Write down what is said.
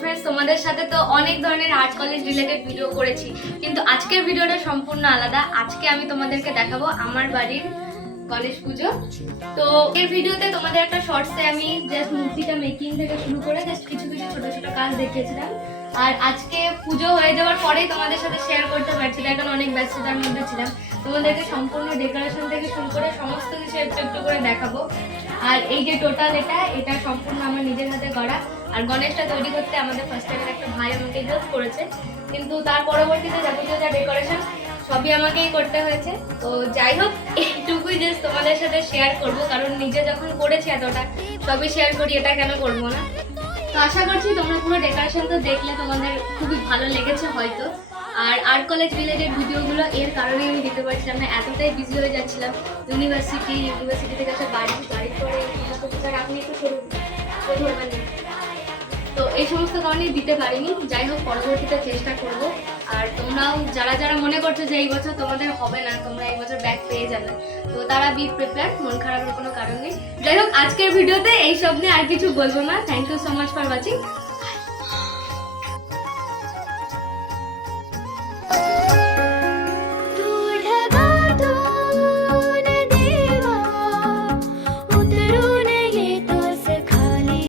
Friends তোমাদের সাথে তো অনেক ধরনের আর্ট কলেজ রিলেটেড ভিডিও করেছি। কিন্তু আজকের ভিডিওটা সম্পূর্ণ আলাদা। আজকে আমি তোমাদেরকে দেখাবো আমার বাড়ির গণেশ পুজো। তো এই ভিডিওতে তোমাদের একটা শর্টসে আমি জাস্ট মূর্তিটা মেকিং থেকে শুরু করে জাস্ট কিছু কিছু ছোট ছোট কাজ দেখিয়েছিলাম। আর আজকে পুজো হয়ে যাওয়ার পরেই তোমাদের সাথে শেয়ার করতে পারছি কারণ অনেক ব্যস্ততার মধ্যে ছিলাম। তোমাদেরকে সম্পূর্ণ ডেকোরেশন থেকে শুরু করে সমস্ত কিছু একটু একটু করে দেখাবো। আর এই যে টোটাল এটা এটা সম্পূর্ণ আমার নিজের হাতে করা আর গণেশটা তৈরি করতে আমাদের ফার্স্ট টাইমের একটা ভাই আমাকে হেল্প করেছে। কিন্তু তার পরবর্তীতে যাবতীয় যা ডেকোরেশন সবই আমাকেই করতে হয়েছে। তো যাই হোক, এইটুকুই জাস্ট তোমাদের সাথে শেয়ার করব, কারণ নিজে যখন করেছি এতটা, সবই শেয়ার করি, এটা কেন করব না? তো আশা করছি তোমরা পুরো ডেকোরেশন তো দেখলে, তোমাদের খুবই ভালো লেগেছে হয়তো। আর আর্ট কলেজ রিলেটেড ভিডিওগুলো এর কারণেই আমি দিতে পারছিলাম না, এতটাই বিজি হয়ে যাচ্ছিলাম। ইউনিভার্সিটি ইউনিভার্সিটি থেকে আসা বাড়ি বাড়ির তো এই সমস্ত কারণে দিতে পারিনি। যাই হোক, পরবর্তীতে চেষ্টা করব। আর তোমরাও যারা যারা মনে করছ যে এই বছর তোমাদের হবে না, তোমরা এই বছর ব্যাক পেয়ে যাবে। তো তারা বি প্রিপেয়ার মন খারাপের কোনো কারণ নেই। যাই হোক, আজকের ভিডিওতে এই সব নিয়ে আর কিছু বলব না। Thank you so much for watching